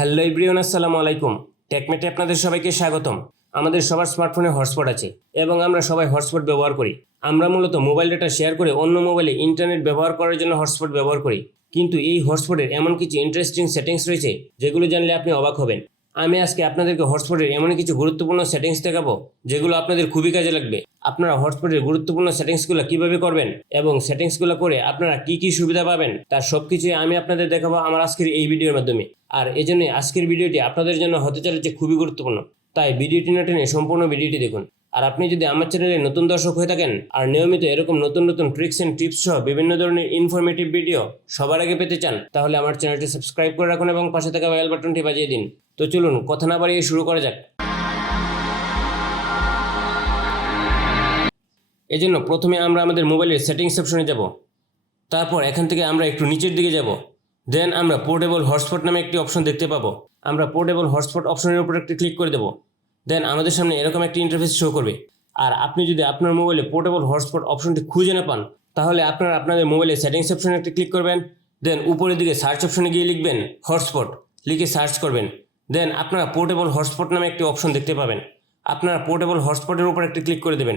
Hello everyone, আসসালামু আলাইকুম। টেকমেটে আপনাদের সবাইকে স্বাগতম। আমাদের সবার স্মার্টফোনে হটস্পট আছে এবং আমরা সবাই হটস্পট ব্যবহার করি। আমরা মূলত মোবাইল ডেটা শেয়ার করে অন্য মোবাইলে ইন্টারনেট ব্যবহার করার জন্য হটস্পট ব্যবহার করি। কিন্তু এই হটস্পটের এমন কিছু ইন্টারেস্টিং সেটিংস রয়েছে যেগুলো জানলে আপনি অবাক হবেন। আমি আজকে আপনাদেরকে হটস্পটের এমন কিছু গুরুত্বপূর্ণ সেটিংস দেখাবো যেগুলো আপনাদের খুবই কাজে লাগবে। আপনারা হটস্পটের গুরুত্বপূর্ণ সেটিংসগুলো কিভাবে করবেন এবং সেটিংসগুলো করে আপনারা কি সুবিধা পাবেন তার সবকিছুই আমি আপনাদের দেখাবো আমার আজকের এই ভিডিওর মাধ্যমে। আর এজন্য আজকের ভিডিওটি আপনাদের জন্য হতে চলেছে খুবই গুরুত্বপূর্ণ, তাই ভিডিওটি না টেনে সম্পূর্ণ ভিডিওটি দেখুন। আর আপনি যদি আমার চ্যানেলে নতুন দর্শক হয়ে থাকেন আর নিয়মিত এরকম নতুন নতুন ট্রিক্স এন্ড টিপস সহ বিভিন্ন ধরনের ইনফরমেটিভ ভিডিও সবার আগে পেতে চান, তাহলে আমার চ্যানেলটি সাবস্ক্রাইব করে রাখুন এবং পাশে থাকা বেল বাটনটি বাজিয়ে দিন। তো চলুন কথা না বাড়িয়ে শুরু করা যাক। এজন্য প্রথমে আমরা আমাদের মোবাইলের সেটিংস অপশনে যাব। তারপর এখান থেকে আমরা একটু নিচের দিকে যাব। দেন আমরা পোর্টেবল হটস্পট নামে একটি অপশন দেখতে পাবো। আমরা পোর্টেবল হটস্পট অপশনের উপর একটি ক্লিক করে দেবো। দেন আমাদের সামনে এরকম একটি ইন্টারফেস শো করবে। আর আপনি যদি আপনার মোবাইলে পোর্টেবল হটস্পট অপশনটি খুঁজে না পান, তাহলে আপনারা আপনাদের মোবাইলে সেটিংস অপশনে একটি ক্লিক করবেন। দেন উপরের দিকে সার্চ অপশনে গিয়ে লিখবেন হটস্পট, লিখে সার্চ করবেন। দেন আপনারা পোর্টেবল হটস্পট নামে একটি অপশন দেখতে পাবেন। আপনারা পোর্টেবল হটস্পটের উপর একটি ক্লিক করে দেবেন।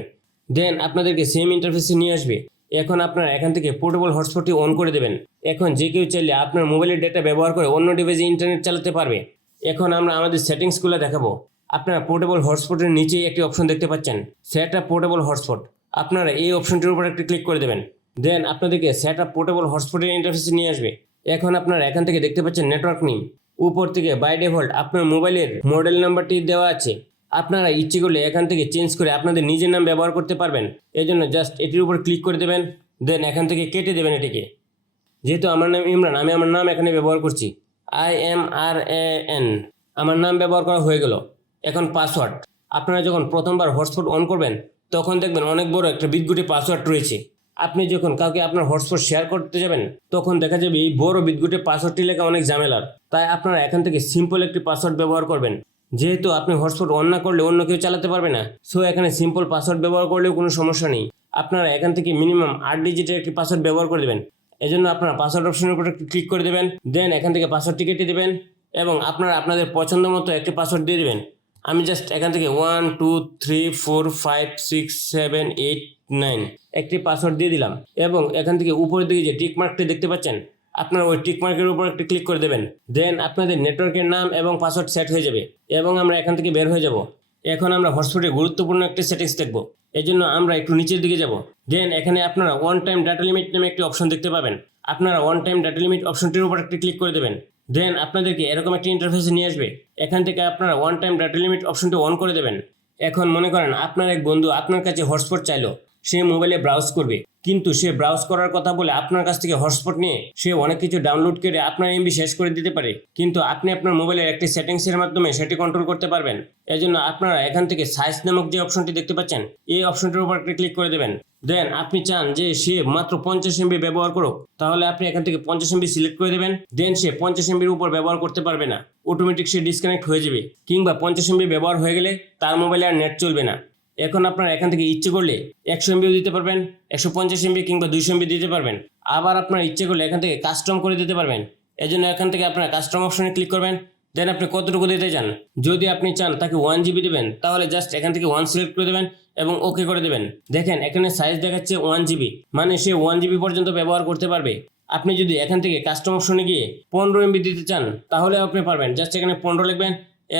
দেন আপনাদেরকে সেম ইন্টারফেসে নিয়ে আসবে। এখন আপনারা এখান থেকে পোর্টেবল হটস্পটটি অন করে দেবেন। এখন যে কেউ চাইলে আপনার মোবাইলের ডেটা ব্যবহার করে অন্য ডিভাইসে ইন্টারনেট চালাতে পারবে। এখন আমরা আমাদের সেটিংসগুলো দেখাবো। আপনারা পোর্টেবল হটস্পটের নিচেই একটি অপশন দেখতে পাচ্ছেন, সেট আপ পোর্টেবল হটস্পট। আপনারা এই অপশনটির উপর একটি ক্লিক করে দেবেন। দেন আপনাদেরকে সেট আপ পোর্টেবল হটস্পটের ইন্টারফেসে নিয়ে আসবে। এখন আপনারা এখান থেকে দেখতে পাচ্ছেন নেটওয়ার্ক নেম। উপর থেকে বাই ডিফল্ট আপনার মোবাইলের মডেল নাম্বারটি দেওয়া আছে। আপনারা ইচ্ছে করলে এখান থেকে চেঞ্জ করে আপনাদের নিজের নাম ব্যবহার করতে পারবেন। এই জন্য জাস্ট এটির উপর ক্লিক করে দেবেন। দেন এখান থেকে কেটে দেবেন এটিকে। যেহেতু আমার নাম ইমরান, আমি আমার নাম এখানে ব্যবহার করছি, IMRAN। আমার নাম ব্যবহার করা হয়ে গেল। এখন পাসওয়ার্ড। আপনারা যখন প্রথমবার হটস্পট অন করবেন তখন দেখবেন অনেক বড় একটা বিদঘুটে পাসওয়ার্ড রয়েছে। আপনি যখন কাউকে আপনার হটস্পট শেয়ার করতে যাবেন তখন দেখা যাবে এই বড় বিদঘুটে পাসওয়ার্ডটি লেখা অনেক ঝামেলার। তাই আপনারা এখান থেকে সিম্পল একটি পাসওয়ার্ড ব্যবহার করবেন। যেহেতু আপনি হটস্পট অন না করলে অন্য কেউ চালাতে পারবে না, সো এখানে সিম্পল পাসওয়ার্ড ব্যবহার করলেও কোনো সমস্যা নেই। আপনারা এখান থেকে মিনিমাম 8 ডিজিটের একটি পাসওয়ার্ড ব্যবহার করে দেবেন। এজন্য আপনারা পাসওয়ার্ড অপশনের উপর একটু ক্লিক করে দেবেন। দেন এখান থেকে পাসওয়ার্ডটি কেটে দেবেন এবং আপনারা আপনাদের পছন্দ মতো একটি পাসওয়ার্ড দিয়ে দেবেন। আমি জাস্ট এখান থেকে 1 2 3 4 5 6 7 8 9 একটি পাসওয়ার্ড দিয়ে দিলাম এবং এখান থেকে উপরের দিকে যে টিক মার্কটি দেখতে পাচ্ছেন, আপনারা ওই টিক মার্কের উপর একটি ক্লিক করে দেবেন। দেন আপনাদের নেটওয়ার্কের নাম এবং পাসওয়ার্ড সেট হয়ে যাবে এবং আমরা এখান থেকে বের হয়ে যাব। এখন আমরা হটস্পটে গুরুত্বপূর্ণ একটি সেটিংস দেখব। এই জন্য আমরা একটু নিচের দিকে যাব। দেন এখানে আপনারা ওয়ান টাইম ডাটা লিমিট নামে একটি অপশন দেখতে পাবেন। আপনারা ওয়ান টাইম ডাটা লিমিট অপশনটির উপর একটি ক্লিক করে দেবেন। দেন আপনাদেরকে এরকম একটি ইন্টারফেসে নিয়ে আসবে। এখান থেকে আপনারা ওয়ান টাইম ডাটা লিমিট অপশনটি অন করে দেবেন। এখন মনে করেন আপনার এক বন্ধু আপনার কাছে হটস্পট চাইলো, সে মোবাইলে ব্রাউজ করবে, কিন্তু সে ব্রাউজ করার কথা বলে আপনার কাছ থেকে হটস্পট নিয়ে সে অনেক কিছু ডাউনলোড করে আপনার এমবি শেষ করে দিতে পারে। কিন্তু আপনি আপনার মোবাইলের একটি সেটিংসের মাধ্যমে সেটি কন্ট্রোল করতে পারবেন। এজন্য আপনারা এখান থেকে সাইজ নামক যে অপশনটি দেখতে পাচ্ছেন, এই অপশনটির উপর একটি ক্লিক করে দেবেন। দেন আপনি চান যে সে মাত্র 50 MB ব্যবহার করুক, তাহলে আপনি এখান থেকে 50 MB সিলেক্ট করে দেবেন। দেন সে 50 MBর উপর ব্যবহার করতে পারবে না, অটোমেটিক সে ডিসকানেক্ট হয়ে যাবে। কিংবা 50 MB ব্যবহার হয়ে গেলে তার মোবাইলে আর নেট চলবে না। এখন আপনারা এখান থেকে ইচ্ছে করলে 100 MB দিতে পারবেন, 150 MB কিংবা 200 MB দিতে পারবেন। আবার আপনারা ইচ্ছে করলে এখান থেকে কাস্টম করে দিতে পারবেন। এজন্য এখান থেকে আপনারা কাস্টম অপশনে ক্লিক করবেন। দেন আপনি কতটুকু দিতে চান, যদি আপনি চান তাকে 1 GB দেবেন, তাহলে জাস্ট এখান থেকে 1 সিলেক্ট করে দেবেন এবং ওকে করে দেবেন। দেখেন এখানে সাইজ দেখাচ্ছে 1 GB, মানে সে 1 GB পর্যন্ত ব্যবহার করতে পারবে। আপনি যদি এখান থেকে কাস্টম অপশনে গিয়ে 15 MB দিতে চান তাহলে আপনি পারবেন। জাস্ট এখানে 15 লিখবেন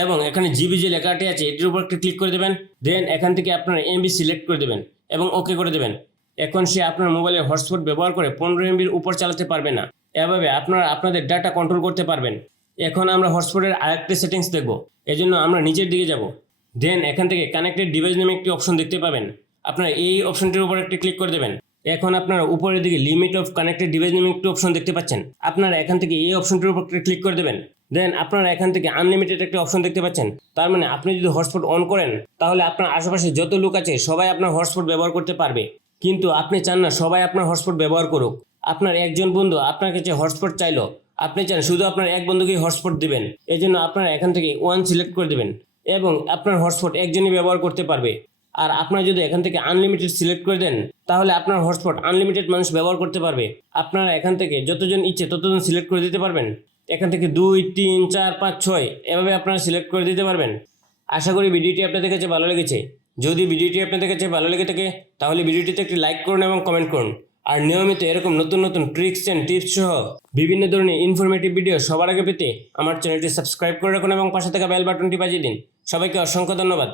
এবং এখানে জিবি যে লেখাটি আছে এটির উপর একটি ক্লিক করে দেবেন। দেন এখান থেকে আপনার এমবি সিলেক্ট করে দেবেন এবং ওকে করে দেবেন। এখন সে আপনার মোবাইলে হটস্পট ব্যবহার করে 15 MBর উপর চালাতে পারবে না। এভাবে আপনারা আপনাদের ডাটা কন্ট্রোল করতে পারবেন। এখন আমরা হটস্পটের আরেকটি সেটিংস দেখব। এজন্য আমরা নিচের দিকে যাব। দেন এখান থেকে কানেক্টেড ডিভাইস নামে একটি অপশন দেখতে পাবেন। আপনারা এই অপশনটির উপর একটি ক্লিক করে দেবেন। এখন আপনারা উপরের দিকে লিমিট অফ কানেক্টেড ডিভাইস নামে একটি অপশন দেখতে পাচ্ছেন। আপনারা এখান থেকে এই অপশনটির উপর ক্লিক করে দেবেন। দেন আপনারা এখান থেকে আনলিমিটেড একটি অপশন দেখতে পাচ্ছেন। তার মানে আপনি যদি হটস্পট অন করেন তাহলে আপনার আশেপাশে যত লোক আছে সবাই আপনার হটস্পট ব্যবহার করতে পারবে। কিন্তু আপনি চান না সবাই আপনার হটস্পট ব্যবহার করুক। আপনার একজন বন্ধু আপনার কাছে হটস্পট চাইলো, আপনি চান শুধু আপনার এক বন্ধুকেই হটস্পট দিবেন। এই জন্য আপনারা এখান থেকে 1 সিলেক্ট করে দেবেন এবং আপনার হটস্পট একজনই ব্যবহার করতে পারবে। আর আপনারা যদি এখান থেকে আনলিমিটেড সিলেক্ট করে দেন তাহলে আপনার হটস্পট আনলিমিটেড মানুষ ব্যবহার করতে পারবে। আপনারা এখান থেকে যতজন ইচ্ছে ততজন সিলেক্ট করে দিতে পারবেন এখান থেকে 2, 3, 4, 5, 6 এভাবে আপনারা সিলেক্ট করে দিতে পারবেন। আশা করি ভিডিওটি আপনাদের কাছে ভালো লেগেছে। যদি ভিডিওটি আপনাদের কাছে ভালো লেগে থাকে তাহলে ভিডিওটিতে একটি লাইক করুন এবং কমেন্ট করুন। আর নিয়মিত এরকম নতুন নতুন ট্রিক্স অ্যান্ড টিপস সহ বিভিন্ন ধরনের ইনফরমেটিভ ভিডিও সবার আগে পেতে আমার চ্যানেলটি সাবস্ক্রাইব করে রাখুন এবং পাশে থাকা বেল বাটনটি বাজিয়ে দিন। সবাইকে অসংখ্য ধন্যবাদ।